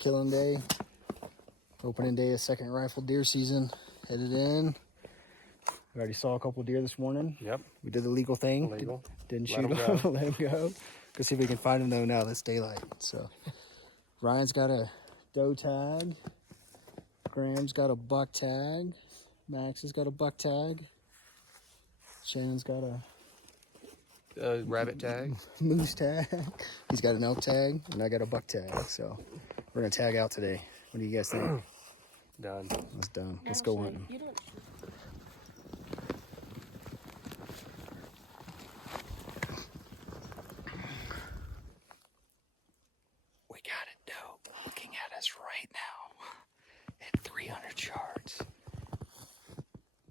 killing day. Opening day of second rifle deer season. Headed in. We already saw a couple deer this morning. Yep. We did the legal thing. Illegal. Didn't shoot them. Let them go. Go see if we can find them though now that's daylight. So Ryan's got a doe tag. Graham's got a buck tag. Max has got a buck tag. Shannon's got a rabbit tag. Moose tag. He's got an elk tag, and I got a buck tag. So we're gonna tag out today. What do you guys think? Done. It's done. Let's go hunting. We got a doe looking at us right now at 300 yards,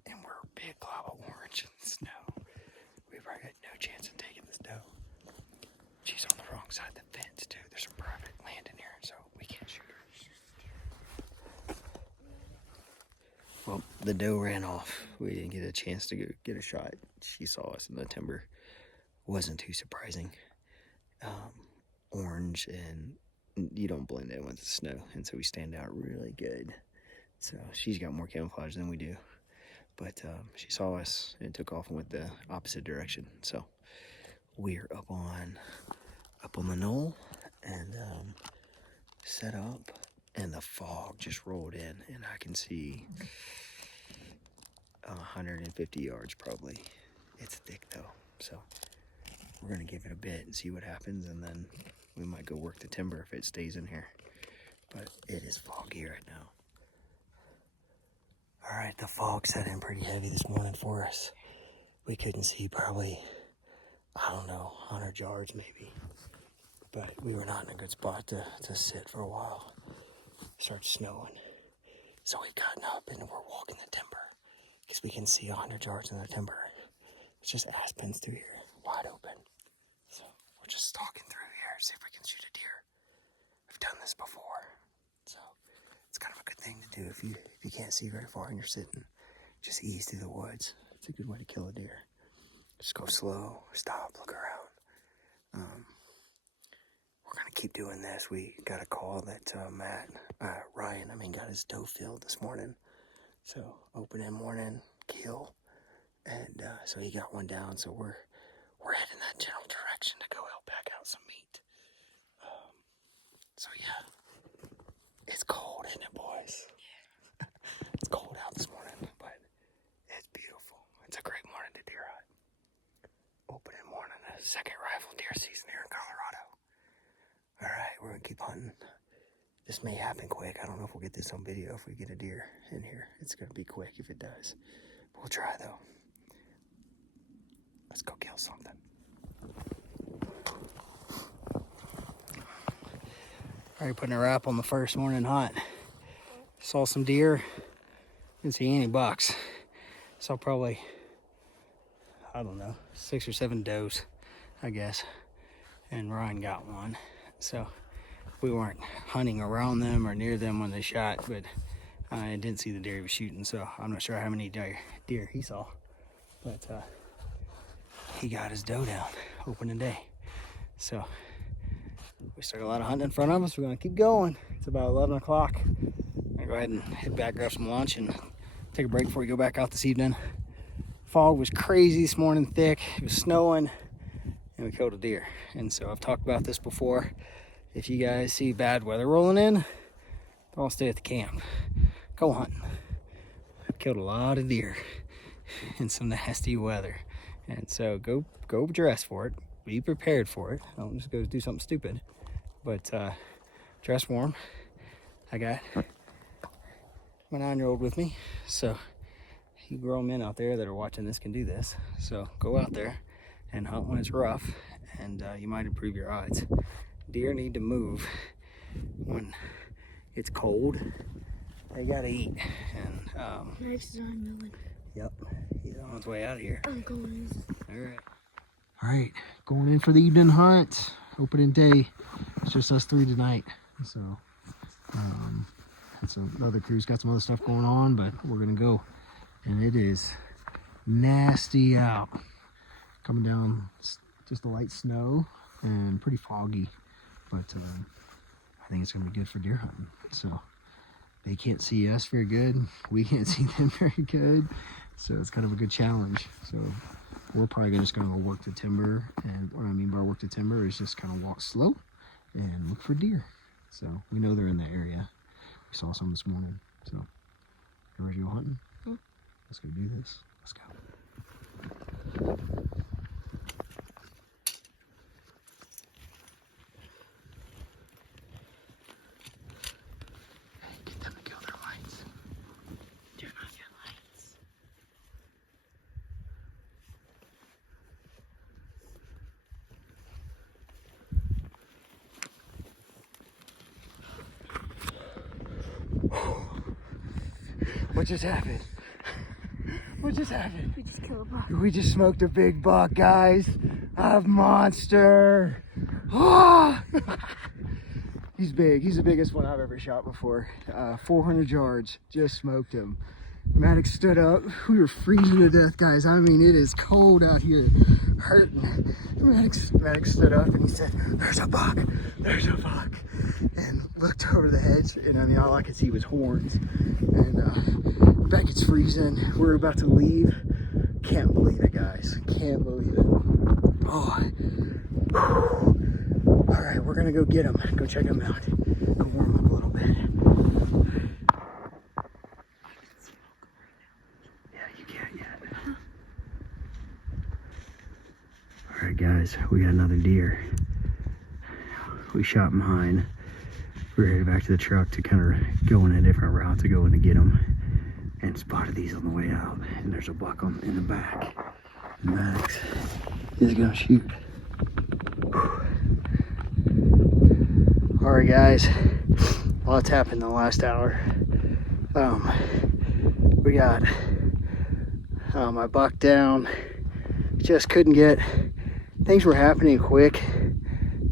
and we're a big glob of orange in the snow. We've already got no chance of taking this doe. She's on the wrong side of the fence too. There's some private land in here, so we can't shoot her. Well, the doe ran off. We didn't get a chance to get a shot. She saw us in the timber. Wasn't too surprising. Orange, and you don't blend in with the snow, and so we stand out really good. So she's got more camouflage than we do. But she saw us and took off and went the opposite direction. So we're up on the knoll and set up, and the fog just rolled in, and I can see 150 yards probably. It's thick though, so we're gonna give it a bit and see what happens, and then we might go work the timber if it stays in here. But it is foggy right now. All right, the fog set in pretty heavy this morning for us. We couldn't see probably, I don't know, 100 yards maybe. But we were not in a good spot to sit for a while. It started snowing. So we've gotten up and we're walking the timber because we can see 100 yards in the timber. It's just aspens through here, wide open. So we're just stalking through here, see if we can shoot a deer. We've done this before. So it's kind of a good thing to do if you can't see very far and you're sitting. Just ease through the woods. It's a good way to kill a deer. Just go slow, stop, look around. We're gonna keep doing this. We got a call that Ryan got his doe filled this morning. So open in morning, kill, and so he got one down. So we're heading that general direction to go help pack out some meat. So yeah, it's cold, isn't it, boys? Yeah. It's cold out this morning, but it's beautiful. It's a great morning to deer hunt. Opening morning, a second rifle deer season here in Colorado. All right, we're gonna keep hunting. This may happen quick. I don't know if we'll get this on video if we get a deer in here. It's gonna be quick if it does. But we'll try though. Let's go kill something. All right, putting a wrap on the first morning hunt. Saw some deer. Didn't see any bucks. Saw probably, I don't know, 6 or 7 does, I guess. And Ryan got one. So we weren't hunting around them or near them when they shot, but I didn't see the deer he was shooting, so I'm not sure how many deer he saw. But he got his doe down opening day. So we still got a lot of hunting in front of us. We're gonna keep going. It's about 11 o'clock. I'm gonna go ahead and head back, grab some lunch, and take a break before we go back out this evening. Fog was crazy this morning, thick. It was snowing, and we killed a deer. And so I've talked about this before. If you guys see bad weather rolling in, don't stay at the camp. Go hunting. I've killed a lot of deer in some nasty weather. And so go dress for it. Be prepared for it. Don't just go do something stupid. But dress warm. I got my 9-year-old with me. So you grown men out there that are watching this can do this. So go out there and hunt when it's rough, and you might improve your odds. Deer need to move when it's cold. They gotta eat. And Max is on milling. Yep, he's on his way out of here. I'm going. All right, going in for the evening hunt. Opening day. It's just us 3 tonight. So the other crew's got some other stuff going on, but we're gonna go. And it is nasty out. Coming down just a light snow and pretty foggy. But think it's going to be good for deer hunting. So they can't see us very good. We can't see them very good. So it's kind of a good challenge. So we're probably just going to go work the timber. And what I mean by work the timber is just kind of walk slow and look for deer. So we know they're in that area. We saw some this morning. So you ready to go hunting? Let's go do this. Let's go. Get them to kill their lights. Do not get lights. What just happened? What just happened? We just killed a buck. We just smoked a big buck, guys. A monster. Ah! He's big. He's the biggest one I've ever shot before. 400 yards. Just smoked him. Maddox stood up. We were freezing to death, guys. I mean, it is cold out here. Hurting. Maddox stood up and he said, "There's a buck. There's a buck." And looked over the hedge, and I mean, all I could see was horns. And Beckett's freezing. We're about to leave. Can't believe it, guys. Can't believe it. Oh. All right, we're gonna go get him. Go check him out. Go warm up a little bit. Yeah, you can't yet. All right, guys, we got another deer. We shot him behind. We're headed back to the truck to kind of go in a different route to go in to get him, and spotted these on the way out. And there's a buck in the back. Max is gonna shoot. All right, guys, a lot's happened in the last hour. We got my buck down. Just couldn't get. Things were happening quick,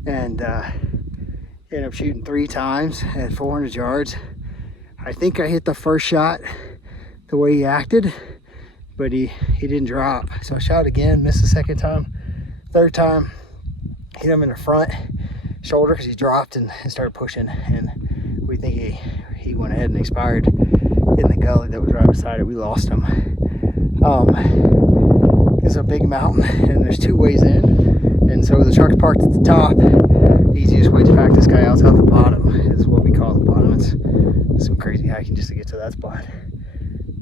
and ended up shooting 3 times at 400 yards. I think I hit the first shot the way he acted, but he didn't drop. So I shot again, missed the second time. Third time, hit him in the front shoulder because he dropped and started pushing, and we think he went ahead and expired in the gully that was right beside it. We lost him. It's a big mountain, and there's 2 ways in, and so the truck's parked at the top. The easiest way to pack this guy out's out the bottom, is what we call the bottom. It's some crazy hiking just to get to that spot.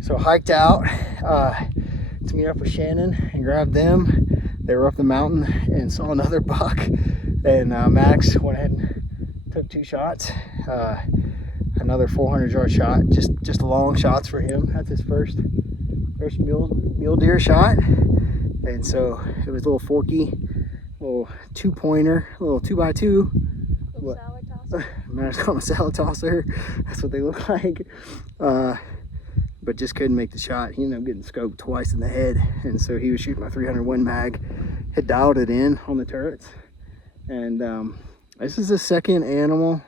So hiked out to meet up with Shannon and grabbed them. They were up the mountain and saw another buck, and Max went ahead and took 2 shots. Another 400 yard shot, just long shots for him. That's his first mule deer shot, and so it was a little forky, little 2-pointer, a little 2x2. Little salad tosser. Max called him a salad tosser. That's what they look like. But just couldn't make the shot. He ended up getting scoped twice in the head, and so he was shooting my 301 mag. Had dialed it in on the turrets, and this is the second animal,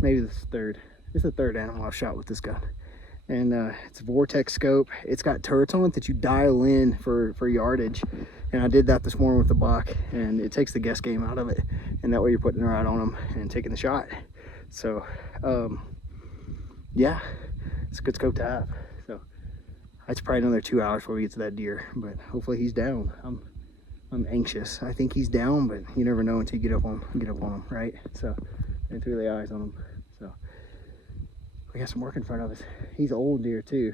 maybe the third. It's the third animal I've shot with this gun, and it's a vortex scope. It's got turrets on it that you dial in for yardage, and I did that this morning with the buck, and it takes the guess game out of it, and that way you're putting it right on them and taking the shot. So yeah, it's a good scope to have. So it's probably another 2 hours before we get to that deer, but hopefully he's down. I'm anxious. I think he's down, but you never know until you get up on him, right? So, and through the eyes on him. So we got some work in front of us. He's an old deer too,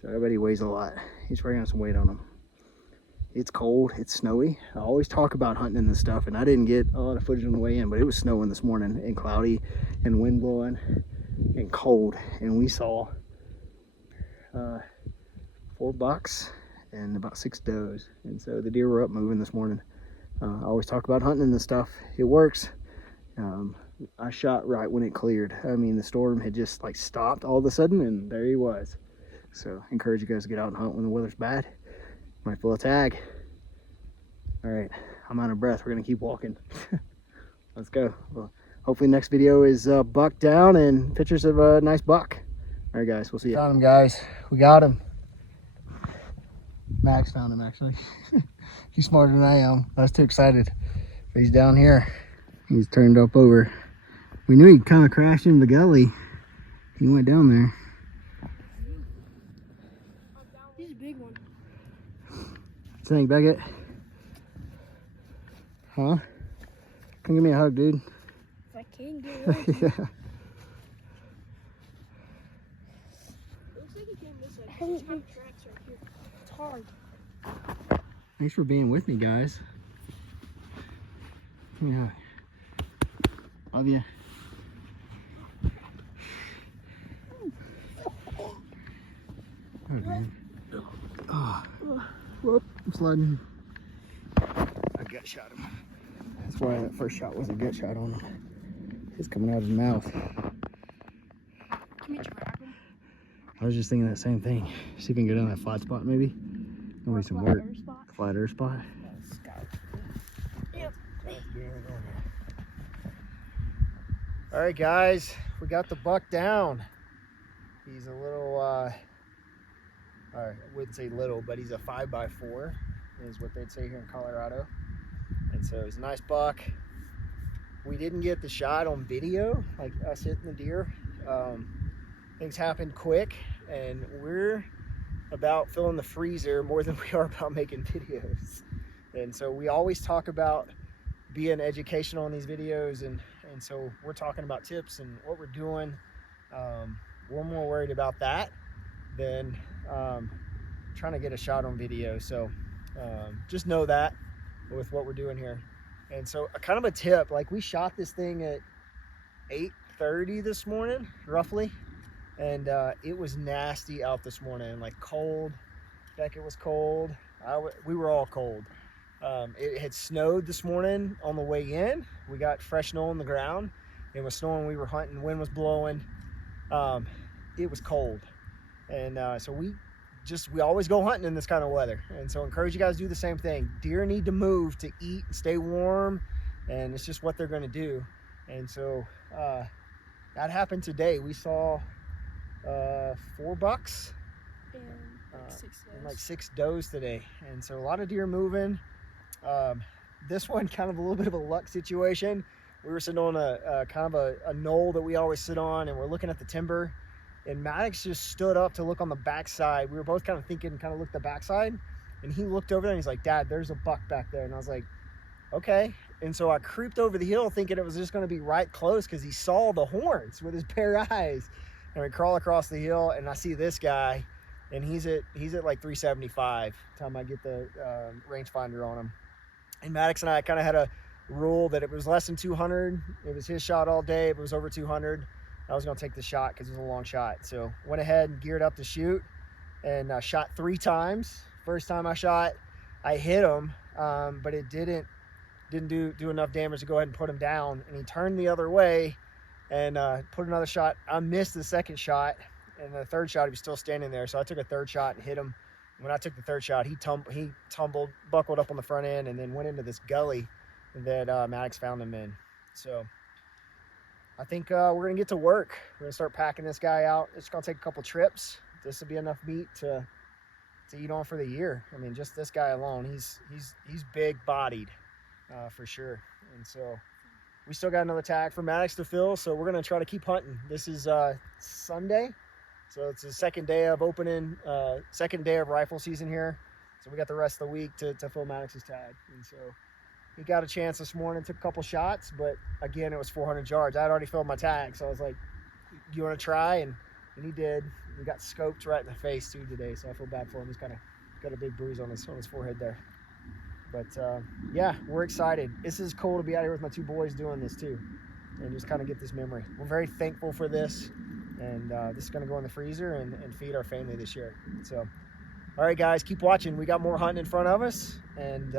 so I bet he weighs a lot. He's probably got some weight on him. It's cold, it's snowy. I always talk about hunting and this stuff, and I didn't get a lot of footage on the way in, but it was snowing this morning and cloudy and wind blowing and cold, and we saw 4 bucks and about 6 does, and so the deer were up moving this morning. I always talk about hunting and this stuff. It works. I shot right when it cleared. I mean, the storm had just like stopped all of a sudden, and there he was. So I encourage you guys to get out and hunt when the weather's bad. Might pull a tag. All right, I'm out of breath. We're gonna keep walking. Let's go. Well, hopefully next video is buck down and pictures of a nice buck. All right, guys, we'll see you. Found him, guys. We got him. Max found him, actually. He's smarter than I am. I was too excited. But he's down here. He's turned up over We knew he kind of crashed into the gully. He went down there. He's a big one. Think, Beckett? Huh? Come give me a hug, dude. If I can get it. Yeah. Looks like he came this way. There's kind of tracks right here. It's hard. Thanks for being with me, guys. Yeah. Love you. Oh, dude. Oh. Whoop, I'm sliding. I gut shot him. That's why that first shot was a gut shot on him. It's coming out of his mouth. Can we drag him? I was just thinking that same thing. See if we can go down that flat spot maybe. Maybe some work. Flat earth spot. Yep. All right, guys, we got the buck down. He's a little, I wouldn't say little, but he's a 5x4 is what they'd say here in Colorado. And so he's a nice buck. We didn't get the shot on video, like us hitting the deer. Things happened quick, and we're about filling the freezer more than we are about making videos. And so we always talk about being educational in these videos, and so we're talking about tips and what we're doing. We're more worried about that than trying to get a shot on video. So just know that with what we're doing here. And so kind of a tip, like we shot this thing at 8:30 this morning, roughly. And it was nasty out this morning, like cold. Beckett was cold. We were all cold. It had snowed this morning on the way in. We got fresh snow on the ground. It was snowing. We were hunting. Wind was blowing. It was cold. And so we always go hunting in this kind of weather. And so I encourage you guys to do the same thing. Deer need to move to eat and stay warm. And it's just what they're going to do. And so that happened today. We saw 4 bucks and like 6 does today, and so a lot of deer moving. This one kind of a little bit of a luck situation. We were sitting on a kind of a knoll that we always sit on, and we're looking at the timber, and Maddox just stood up to look on the backside. We were both kind of thinking, kind of look the backside, and he looked over there and he's like, "Dad, there's a buck back there." And I was like, okay. And so I creeped over the hill thinking it was just going to be right close because he saw the horns with his bare eyes. And we crawl across the hill, and I see this guy, and he's at like 375 time I get the rangefinder on him. And Maddox and I kind of had a rule that if it was less than 200, it was his shot all day. If it was over 200, I was going to take the shot because it was a long shot. So went ahead and geared up to shoot, and shot 3 times. First time I shot, I hit him, but it didn't do enough damage to go ahead and put him down. And he turned the other way and put another shot. I missed the second shot, and the third shot he was still standing there. So I took a third shot and hit him. When I took the third shot, he tumbled, buckled up on the front end, and then went into this gully that Maddox found him in. So I think we're gonna get to work. We're gonna start packing this guy out. It's gonna take a couple trips. This will be enough meat to eat on for the year. I mean, just this guy alone, he's big bodied for sure. And so we still got another tag for Maddox to fill, so we're gonna try to keep hunting. This is Sunday, so it's the second day of rifle season here. So we got the rest of the week to fill Maddox's tag. And so he got a chance this morning, took a couple shots, but again, it was 400 yards. I'd already filled my tag, so I was like, "You want to try?" And he did. We got scoped right in the face too today, so I feel bad for him. He's kind of got a big bruise on his forehead there. But yeah, we're excited. This is cool to be out here with my 2 boys doing this too, and just kind of get this memory. We're very thankful for this, and this is going to go in the freezer and feed our family this year. So, all right, guys, keep watching. We got more hunting in front of us, and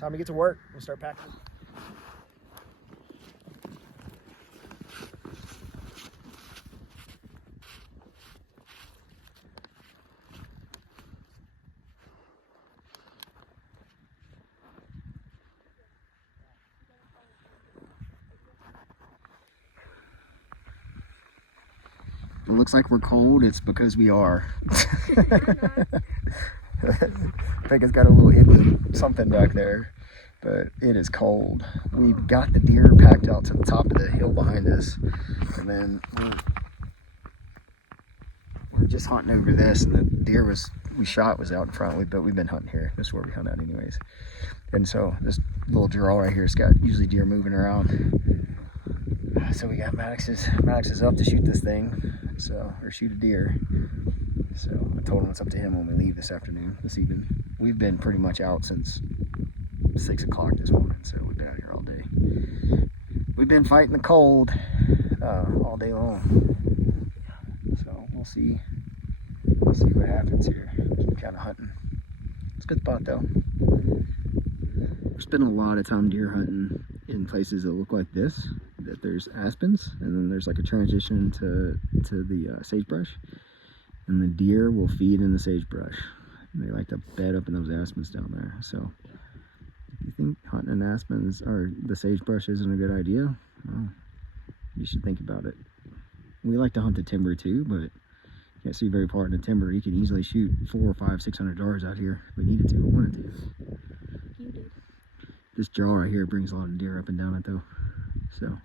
time to get to work. We'll start packing. It looks like we're cold. It's because we are. I think it's got a little something back there. but it is cold. We've got the deer packed out to the top of the hill behind us, and then we're just hunting over this, and the deer we shot was out in front, but we've been hunting here. This is where we hunt at anyways. And so this little draw right here has got usually deer moving around. So we got Maddox is up to shoot this thing, or shoot a deer. So I told him it's up to him when we leave this evening. We've been pretty much out since 6 o'clock this morning, so we've been out here all day. We've been fighting the cold all day long. So we'll see what happens here. Keep kind of hunting. It's a good spot though. We're spending a lot of time deer hunting in places that look like this, that there's aspens, and then there's like a transition to the sagebrush, and the deer will feed in the sagebrush. They like to bed up in those aspens down there. So if you think hunting in aspens or the sagebrush isn't a good idea, well, you should think about it. We like to hunt the timber too, but you can't see very far in the timber. You can easily shoot 400, 500, 600 yards out here if we needed to or wanted to. You did. This jaw right here brings a lot of deer up and down it though. So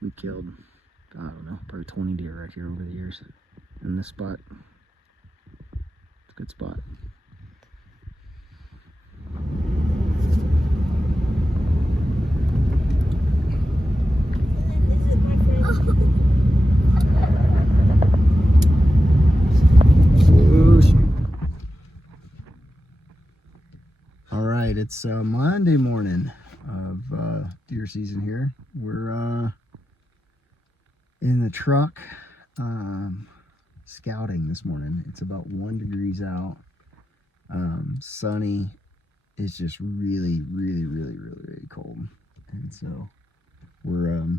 we killed, I don't know, probably 20 deer right here over the years in this spot. It's a good spot. All right, it's Monday morning of deer season here. We're in the truck scouting this morning. It's about 1 degree out, sunny. It's just really cold, and so we're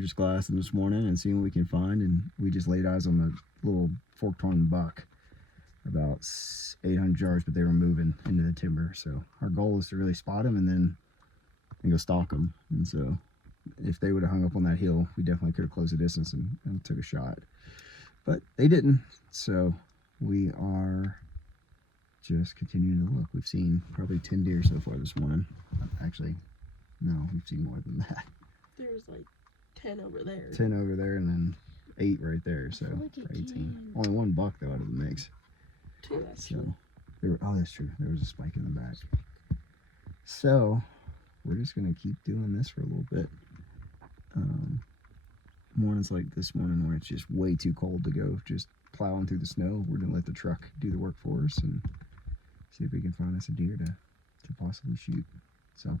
just glassing this morning and seeing what we can find. And we just laid eyes on a little forked horn buck about 800 yards, but they were moving into the timber. So our goal is to really spot them and then go stalk them. And so if they would have hung up on that hill, we definitely could have closed the distance and took a shot, but they didn't. So we are just continuing to look. We've seen probably 10 deer so far this morning. Actually, no, we've seen more than that. There's like 10 over there. 10 over there, and then 8 right there. So 18. Only 1 buck though out of the mix. 2 actually. So oh, that's true. There was a spike in the back. So we're just gonna keep doing this for a little bit. Mornings like this morning where it's just way too cold to go just plowing through the snow, we're gonna let the truck do the work for us and see if we can find us a deer to possibly shoot. So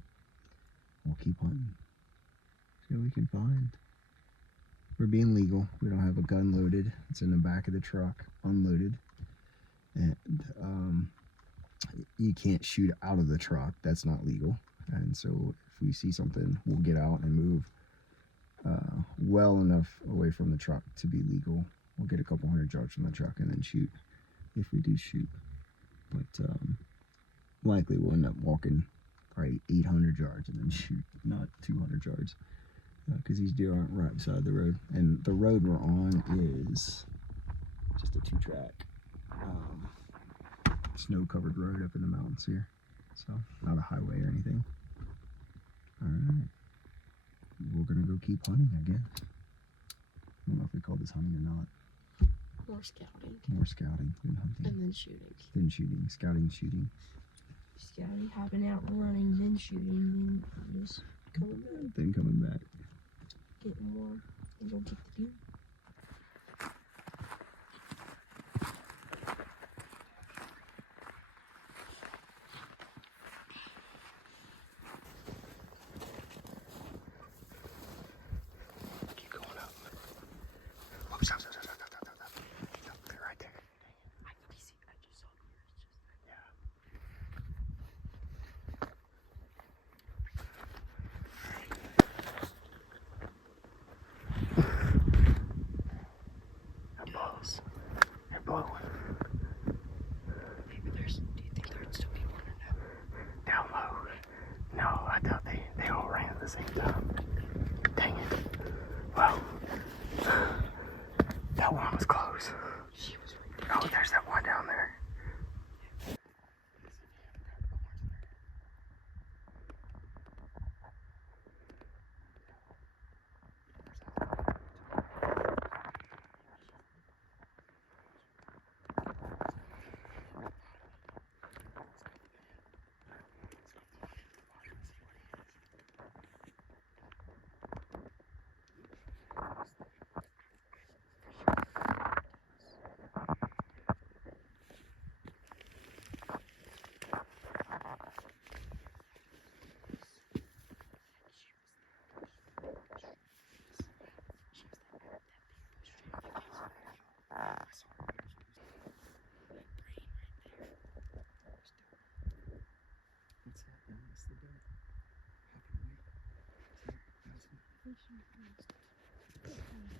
we'll keep hunting. See what we can find. We're being legal. We don't have a gun loaded. It's in the back of the truck, unloaded. And you can't shoot out of the truck. That's not legal. And so if we see something, we'll get out and move well enough away from the truck to be legal. We'll get a couple hundred yards from the truck and then shoot if we do shoot. But likely we'll end up walking probably 800 yards and then shoot, not 200 yards. Because these deer aren't right beside the road. And the road we're on is just a 2-track snow-covered road up in the mountains here. So not a highway or anything. All right. We're gonna go keep hunting, I guess. I don't know if we call this hunting or not. More scouting. More scouting than hunting. And then shooting. Then shooting. Scouting, shooting. Scouting, hopping out and running, then shooting, then just coming back. Then coming back. Getting more, and go get the deer. Keep going up. Oh, stop. They're right there. I just saw yours. Yeah.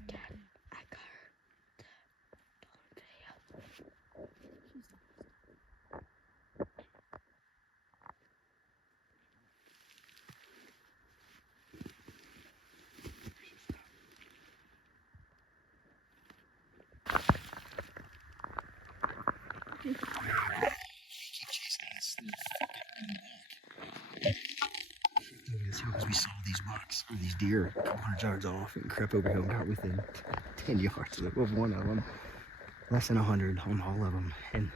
Dad, I got her. Because we saw these bucks or these deer a couple hundred yards off and crept over here and got within 10 yards of one of them, less than 100 on all of them, and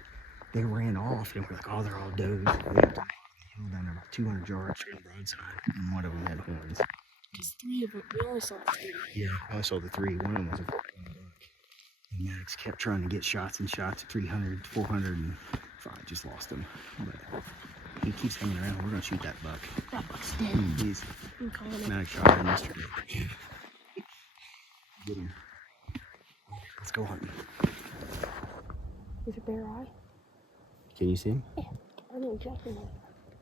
they ran off and we're like, oh, they're all does. They got down there about 200 yards from the broadside, and one of them had horns. There's 3 of them. We only saw 3. Yeah, I saw the 3. One of them was a buck. And Maddox kept trying to get shots and shots at 300, 400, and I just lost him. But he keeps hanging around. We're going to shoot that buck. That buck's dead. He's I'm calling it. Maddox shot him yesterday. Get him. Let's go hunting. Is it bare eye? Can you see him? Yeah, I know exactly where.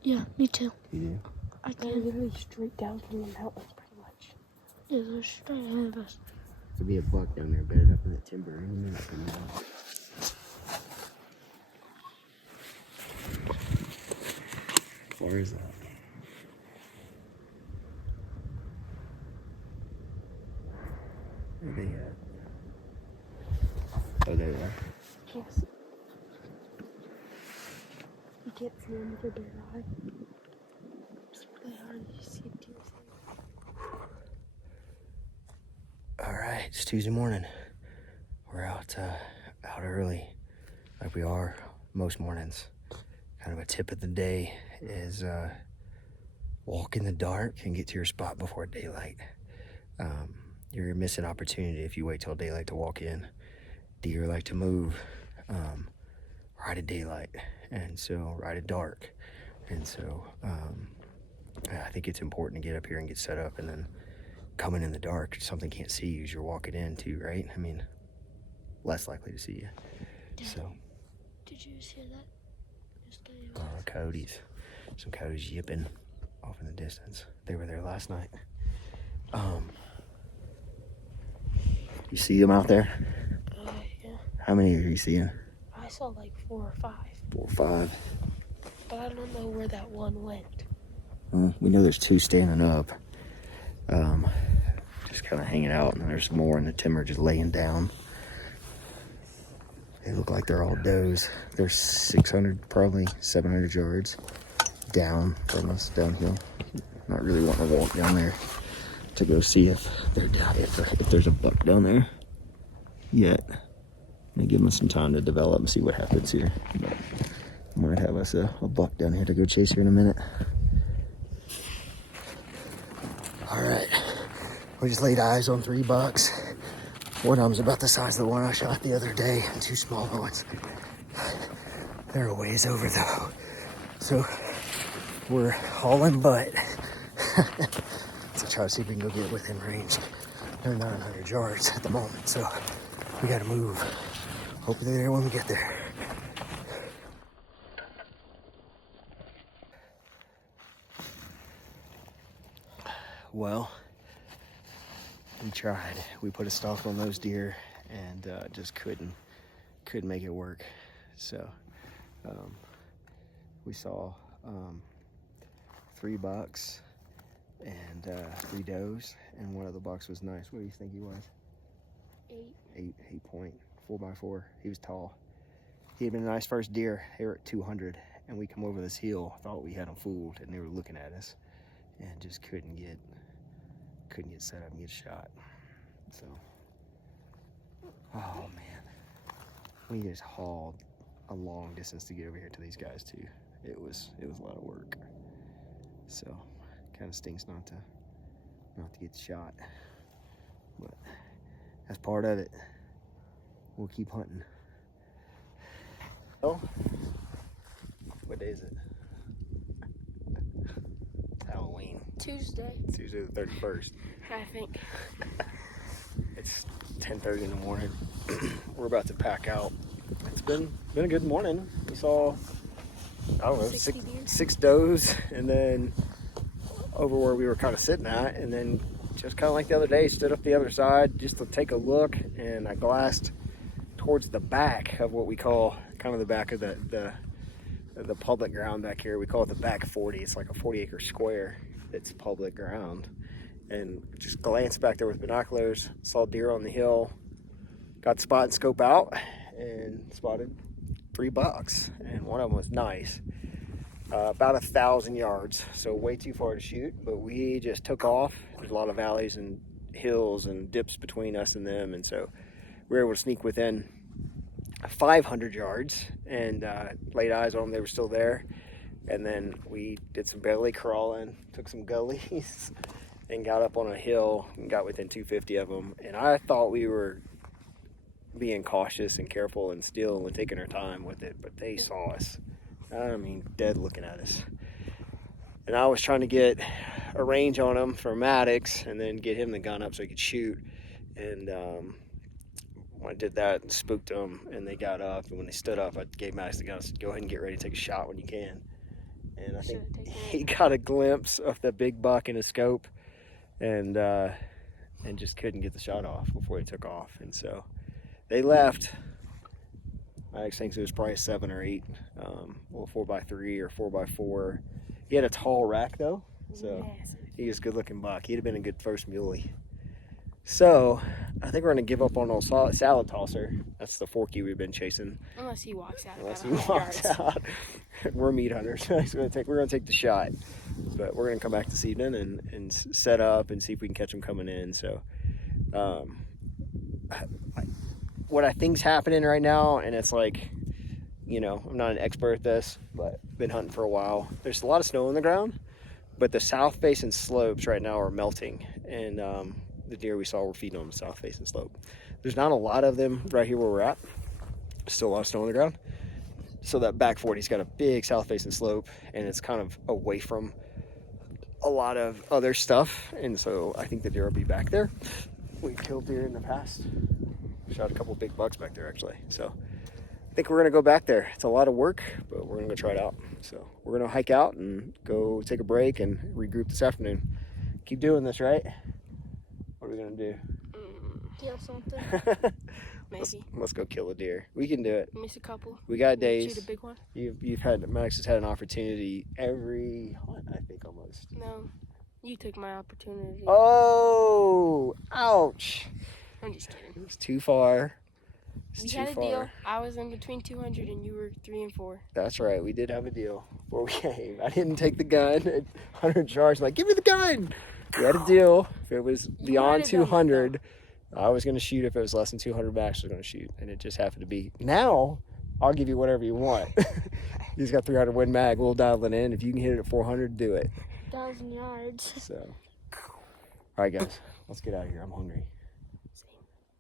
Yeah, me too. You do? I can. Literally straight down from the mountains, pretty much. Yeah, they're straight ahead of us. Could be a buck down there bedded up in that timber any minute from now. How far is that? Where are they at? Oh, there they are. Yes. You can't see them with your bare eye. It's really hard to see deer. All right, it's Tuesday morning. We're out early, like we are most mornings. Kind of a tip of the day is walk in the dark and get to your spot before daylight. You're missing opportunity if you wait till daylight to walk in. Deer like to move right at daylight, and so right at dark. And so I think it's important to get up here and get set up, and then coming in the dark, something can't see you as you're walking in too, right? I mean, less likely to see you. Dad, So. Did you see that? Coyotes. Some coyotes yipping off in the distance. They were there last night. You see them out there? Yeah. How many are you seeing? I saw like 4 or 5. 4 or 5. But I don't know where that one went. We know there's 2 standing up. Just kind of hanging out, and then there's more in the timber just laying down. They look like they're all does. They're 600, probably 700 yards down from us, downhill. Not really wanting to walk down there to go see if they're down, if there's a buck down there yet. May give them some time to develop and see what happens here. But might have us a buck down here to go chase here in a minute. All right, we just laid eyes on 3 bucks. One of them's about the size of the one I shot the other day, and 2 smaller ones. They're a ways over though, so we're hauling butt. So try to see if we can go get within range. They're 900 yards at the moment, so we gotta move. Hopefully they're there when we get there. Well, we tried. We put a stalk on those deer and just couldn't make it work. So we saw 3 bucks and 3 does, and one of the bucks was nice. What do you think he was? 8 point, 4x4. He was tall. He had been a nice first deer. They were at 200, and we come over this hill, thought we had them fooled, and they were looking at us, and just couldn't get set up and get shot. So, oh man, we just hauled a long distance to get over here to these guys too. It was a lot of work. So, kind of stinks not to get shot, but that's part of it. We'll keep hunting. Oh, what day is it? Halloween. Tuesday the 31st. I think. It's 10:30 in the morning. We're about to pack out. It's been a good morning. We saw, I don't know, 6 does, and then over where we were kind of sitting at, and then just kind of like the other day, stood up the other side just to take a look, and I glassed towards the back of what we call kind of the back of the public ground back here. We call it the back 40. It's like a 40-acre square that's public ground. And just glanced back there with binoculars, saw deer on the hill, got spot and scope out, and spotted 3 bucks. And one of them was nice. About 1,000 yards, so way too far to shoot, but we just took off. There's a lot of valleys and hills and dips between us and them, and so we were able to sneak within 500 yards and laid eyes on them. They were still there, and then we did some belly crawling, took some gullies, and got up on a hill and got within 250 of them. And I thought we were being cautious and careful and still and taking our time with it, but they saw us. I mean, dead looking at us. And I was trying to get a range on him for Maddox and then get him the gun up so he could shoot. And when I did that, and spooked them, and they got up. And when they stood up, I gave Maddox the gun. I said, go ahead and get ready to take a shot when you can. And I think he got a glimpse of the big buck in his scope and just couldn't get the shot off before he took off. And so they left. I think it was probably 7 or 8, well, 4x3 or 4x4. He had a tall rack though, so he was a good-looking buck. He'd have been a good first muley. So I think we're gonna give up on old salad tosser. That's the forky we've been chasing. Unless he walks out. Unless he walks out. We're meat hunters. We're gonna take the shot, but we're gonna come back this evening and set up and see if we can catch them coming in. So. What I think's happening right now, and it's like, you know, I'm not an expert at this, but been hunting for a while. There's a lot of snow on the ground, but the south facing slopes right now are melting, and the deer we saw were feeding on the south facing slope. There's not a lot of them right here where we're at. Still a lot of snow on the ground. So that back 40's got a big south facing slope, and it's kind of away from a lot of other stuff, and so I think the deer will be back there. We killed deer in the past. Shot a couple big bucks back there actually. So I think we're gonna go back there. It's a lot of work, but we're gonna go try it out. So we're gonna hike out and go take a break and regroup this afternoon. Keep doing this, right? What are we gonna do? Kill something. Maybe. Let's go kill a deer. We can do it. Miss a couple. We got days. Shoot a big one. You've had Max has had an opportunity every hunt, I think almost. No, you took my opportunity. Oh, ouch. I'm just kidding. It was too far. We had a deal. I was in between 200 and you were 3 and 4. That's right. We did have a deal before we came. I didn't take the gun at 100 yards. Like, give me the gun. We had a deal. If it was beyond 200, I was going to shoot. If it was less than 200, Max was going to shoot. And it just happened to be. Now, I'll give you whatever you want. You just got 300 Win Mag. We'll dial it in. If you can hit it at 400, do it. 1,000 yards. So, all right, guys. Let's get out of here. I'm hungry.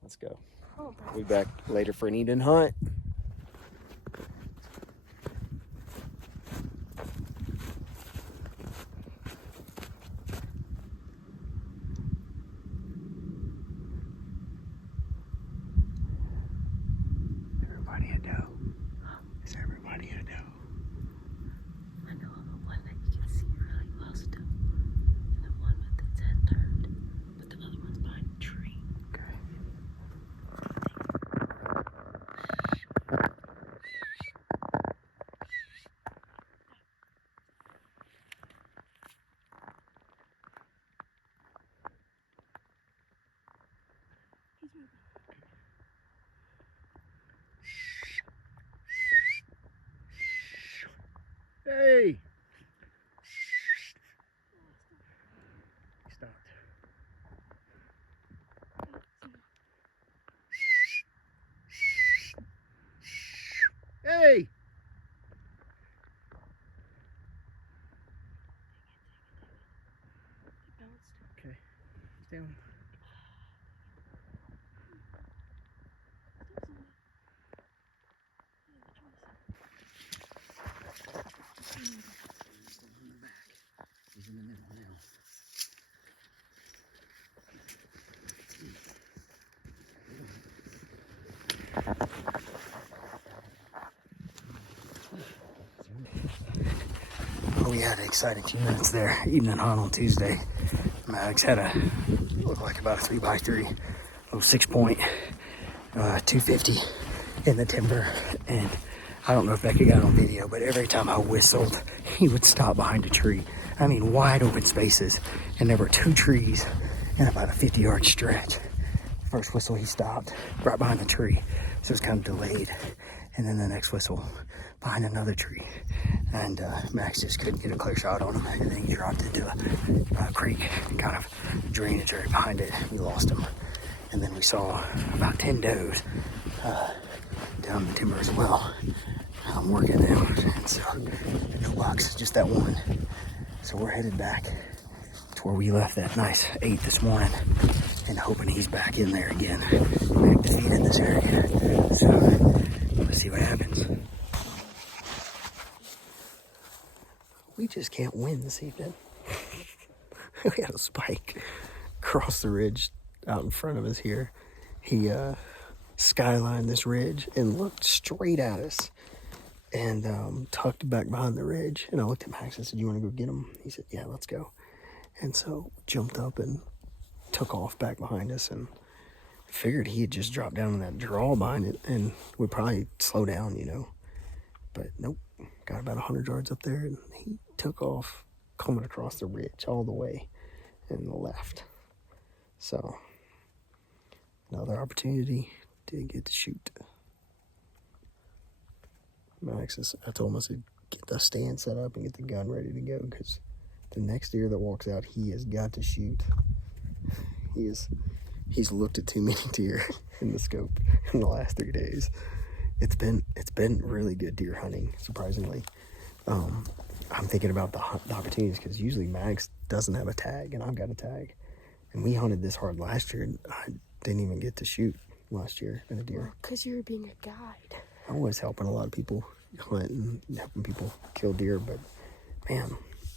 Let's go. We'll be back later for an eat-in hunt. Everybody a doe. Is everybody a doe? I know of the one that you can see really well still. And the one with its head turned. But the other one's behind a tree. Okay. Hey! He stopped. Hey! Okay, it's down. He's in the middle now. Oh, we had an exciting few minutes there. Evening hunt on Tuesday. Maddox had a, looked like about a 3x3, little 6-point, 250 in the timber. And I don't know if Becca got on video, but every time I whistled, he would stop behind a tree. I mean, wide open spaces. And there were 2 trees in about a 50-yard stretch. First whistle, he stopped right behind the tree. So it was kind of delayed. And then the next whistle behind another tree. And Max just couldn't get a clear shot on him. And then he dropped into a creek, kind of drainage area behind it. We lost him. And then we saw about 10 does down in the timber as well. I'm working them. And so, no bucks, just that one. So we're headed back to where we left that nice 8 this morning. And hoping he's back in there again. Back to feed in this area. So, let's see what happens. We just can't win this evening. We had a spike across the ridge out in front of us here. He skylined this ridge and looked straight at us and tucked back behind the ridge. And I looked at Max and said, "You want to go get him?" He said, "Yeah, let's go." And so jumped up and took off back behind us, and figured he had just dropped down in that draw behind it and would probably slow down, you know. But nope, got about 100 yards up there, and he took off coming across the ridge all the way and left. So, another opportunity to get to shoot. Max I told him, I said, get the stand set up and get the gun ready to go, because the next deer that walks out, he has got to shoot. He's looked at too many deer in the scope in the last 3 days. It's been really good deer hunting, surprisingly. I'm thinking about the opportunities, because usually Max doesn't have a tag and I've got a tag. And we hunted this hard last year and I didn't even get to shoot last year at a deer. Because you were being a guide. I was helping a lot of people hunt and helping people kill deer, but man,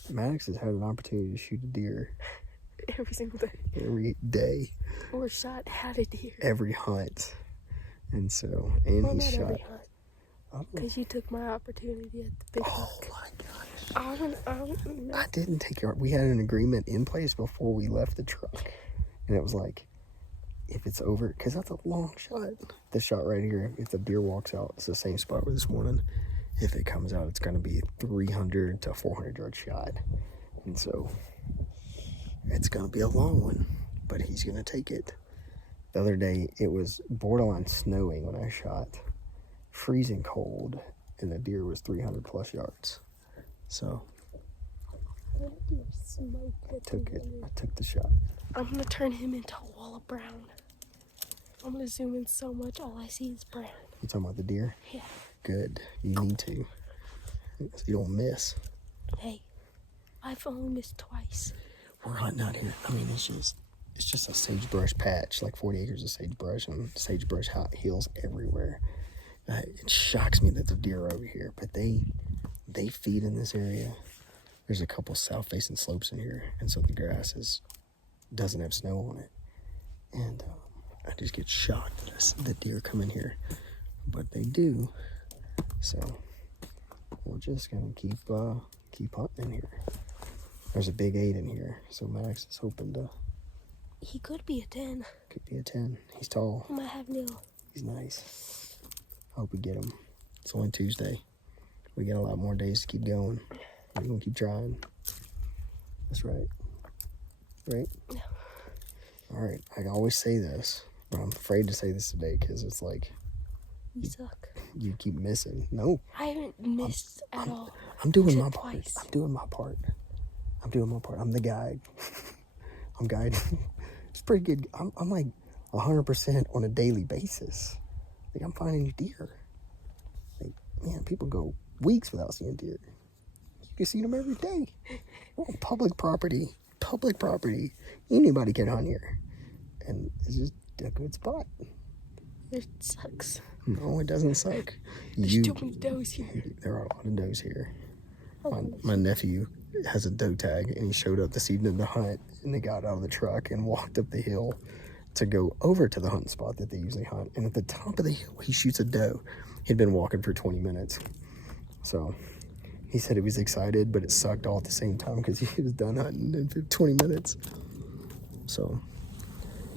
Maddox has had an opportunity to shoot a deer Every single day. every day, Or shot at a deer. every hunt. And so, and Well, he not shot. every hunt. Because you took my opportunity at the big Oh buck. my gosh. No. I didn't take your, we had an agreement in place before we left the truck. And it was like, if it's over, because that's a long shot. This shot right here, if the deer walks out, it's the same spot where this morning. If it comes out, it's going to be a 300 to 400 yard shot. And so, it's going to be a long one, but he's going to take it. The other day, it was borderline snowing when I shot. Freezing cold, and the deer was 300 plus yards. So, That deer smoked I took it. I took the shot. I'm going to turn him into a wall of brown. I'm going to zoom in so much, all I see is brown. You talking about the deer? Yeah. Good. You need to. So you don't miss. Hey, I've only missed twice. We're hunting out here. I mean, it's just a sagebrush patch, like 40 acres of sagebrush, and sagebrush hills everywhere. It shocks me that the deer are over here, but they feed in this area. There's a couple south-facing slopes in here, and so the grass doesn't have snow on it. And I just get shocked that the deer come in here, but they do. So we're just gonna keep hunting in here. There's a big 8 in here, so Max is hoping to. He could be a 10. Could be a 10. He's tall. He might have nil. He's nice. I hope we get him. It's only Tuesday. We got a lot more days to keep going. We're gonna keep trying. That's right. Right? No. All right. I always say this, but I'm afraid to say this today because it's like You suck. you keep missing. No, I haven't missed at all. I'm doing Except my part. twice. I'm doing my part. I'm the guide. I'm guiding. It's pretty good. I'm like 100% on a daily basis. Like, I'm finding new deer. Like, man, people go weeks without seeing deer. You can see them every day. We're on public property. Public property. Anybody can hunt here. And it's just a good spot. It sucks. No, it doesn't suck. There's too many does here. There are a lot of does here. Oh, My nephew has a doe tag, and he showed up this evening to hunt, and they got out of the truck and walked up the hill to go over to the hunting spot that they usually hunt. And at the top of the hill, he shoots a doe. He'd been walking for 20 minutes. So he said he was excited, but it sucked all at the same time because he was done hunting in 20 minutes. So,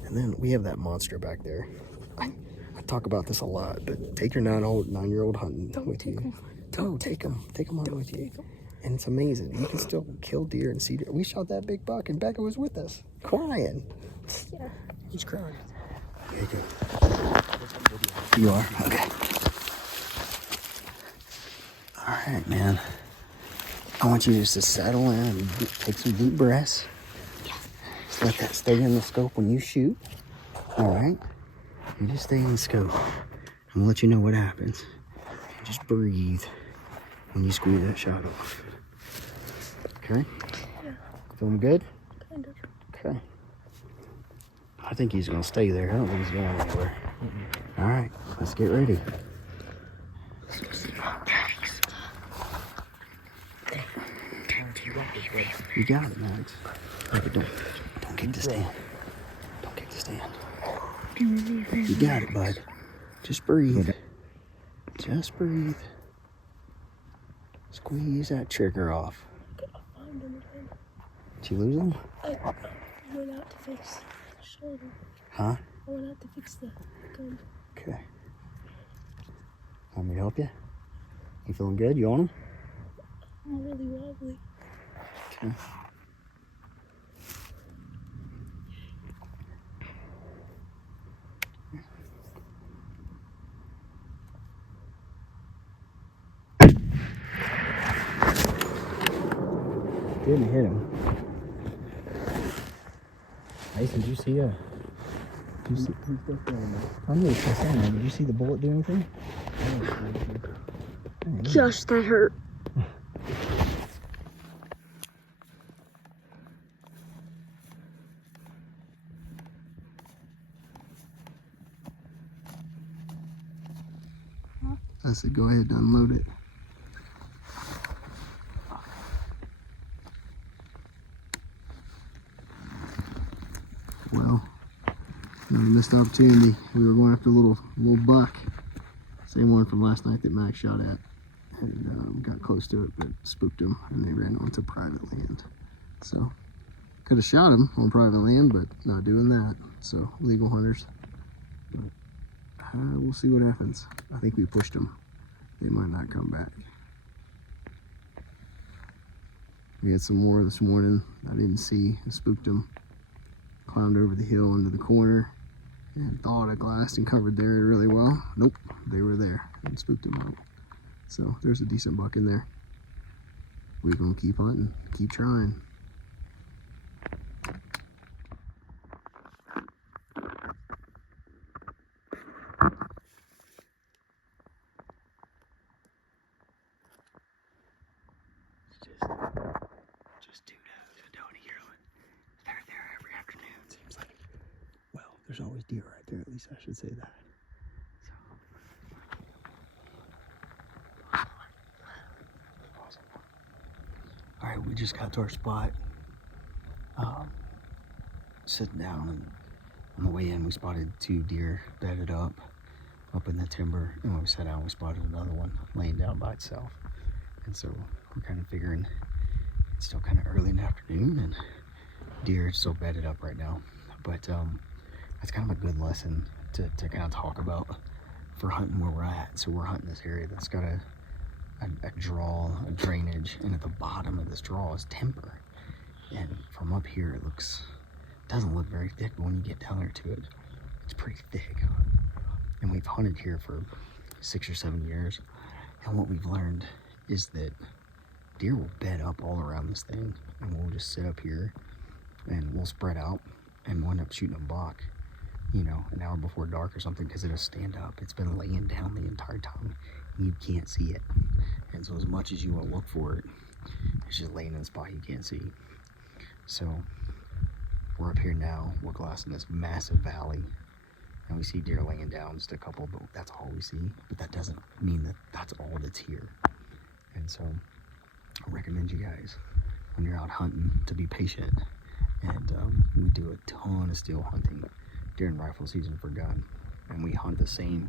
and then we have that monster back there. I talk about this a lot, but take your 9-year-old hunting with you. Go, take him hunting with you. And it's amazing. You can still kill deer and see deer. We shot that big buck, and Becca was with us, crying. Yeah. Who's crying? Okay, good. You are? Okay. All right, man. I want you just to settle in and take some deep breaths. Just let that stay in the scope when you shoot. All right? You just stay in the scope. I'm gonna let you know what happens. And just breathe when you squeeze that shot off. Okay? Yeah. Feeling good? Kind of. Okay. I think he's gonna stay there. I don't think he's going anywhere. All right, let's get ready. You got it, Max. But don't kick the stand. Don't kick the stand. You got it, bud. Just breathe. Just breathe. Squeeze that trigger off. Did you lose him? I went out to fix the shoulder. Huh? I went out to fix the gun. Okay. Want me to help you? You feeling good? You on him? I'm really wobbly. Okay. Didn't hit him. Mason, did you see a? Did you see? I knew it was saying. Did you see the bullet do anything? Gosh, that hurt. I said, go ahead and unload it. Well, another missed opportunity. We were going after a little buck. Same one from last night that Max shot at. And got close to it, but spooked him, and they ran onto private land. So, could have shot him on private land, but not doing that. So, legal hunters. But, we'll see what happens. I think we pushed them. They might not come back. We had some more this morning. I didn't see. I spooked them. Climbed over the hill into the corner and thought I glassed and covered there really well. Nope, they were there and spooked them out. So there's a decent buck in there. We're gonna keep hunting, keep trying. Just two does a doe and a yearling. They're there every afternoon, seems like. Well, there's always deer right there, at least I should say that. So. Awesome. All right, we just got to our spot. Sitting down, and on the way in, we spotted 2 deer bedded up in the timber. And when we sat down, we spotted another one laying down by itself. And so we're kind of figuring it's still kind of early in the afternoon, and deer are still bedded up right now. But that's kind of a good lesson to kind of talk about for hunting where we're at. So we're hunting this area that's got a draw, a drainage, and at the bottom of this draw is timber. And from up here, it doesn't look very thick, but when you get down there to it, it's pretty thick. And we've hunted here for 6 or 7 years, and what we've learned is that deer will bed up all around this thing, and we'll just sit up here and we'll spread out and we'll end up shooting a buck, you know, an hour before dark or something, because it'll stand up. It's been laying down the entire time and you can't see it. And so as much as you want to look for it, it's just laying in a spot you can't see. So we're up here now, we're glassing this massive valley, and we see deer laying down, just a couple, but that's all we see. But that doesn't mean that that's all that's here. And so I recommend you guys, when you're out hunting, to be patient. And we do a ton of still hunting during rifle season for gun, and we hunt the same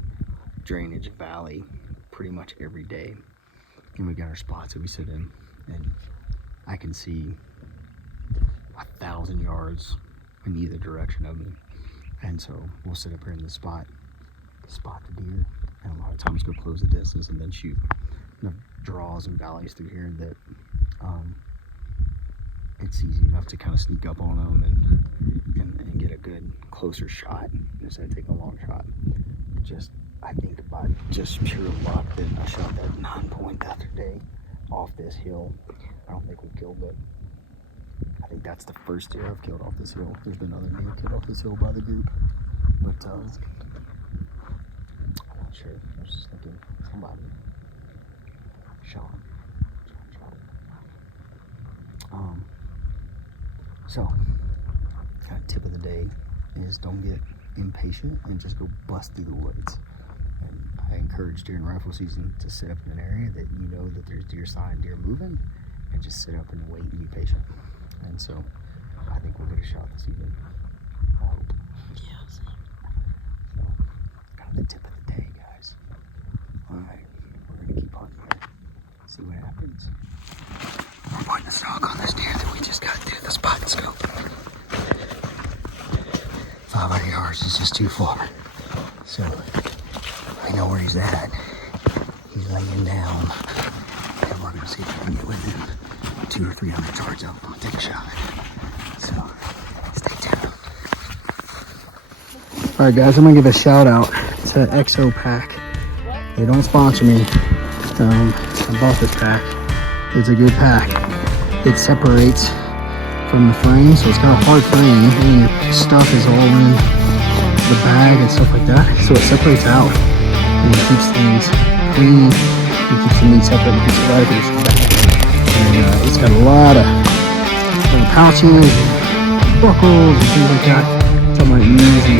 drainage valley pretty much every day. And we got our spots that we sit in, and I can see 1,000 yards in either direction of me. And so we'll sit up here in the spot the deer, and a lot of times go close the distance and then shoot enough draws and valleys through here that it's easy enough to kind of sneak up on them and get a good closer shot instead of taking a long shot. I think by just pure luck that I shot that 9-point the other day off this hill. I don't think we killed it. I think that's the first deer I've killed off this hill. There's been other deer killed off this hill by the group, but I'm not sure. I was just thinking somebody shot him. So, kind of tip of the day is don't get impatient and just go bust through the woods. And I encourage during rifle season to sit up in an area that you know that there's deer sign, deer moving, and just sit up and wait and be patient. And so I think we'll get a shot this evening. I hope. Yes. So kind of the tip of the day, guys. Alright, we're gonna keep hunting here. See what happens. We're putting a stock on this deer that we just got through the spot and scope. 500 yards is just too far. So I know where he's at. He's laying down. And we're gonna see if we can get within 200 or 300 yards of him and take a shot. So stay tuned. Alright guys, I'm gonna give a shout out to XO Pack. They don't sponsor me. I bought this pack. It's a good pack. It separates from the frame, so it's got a hard frame, and your stuff is all in the bag and stuff like that. So it separates out and it keeps things clean. It keeps the meat separate and keeps it right in the bag. And it's got a lot of pouches and buckles and things like that. It's on my easy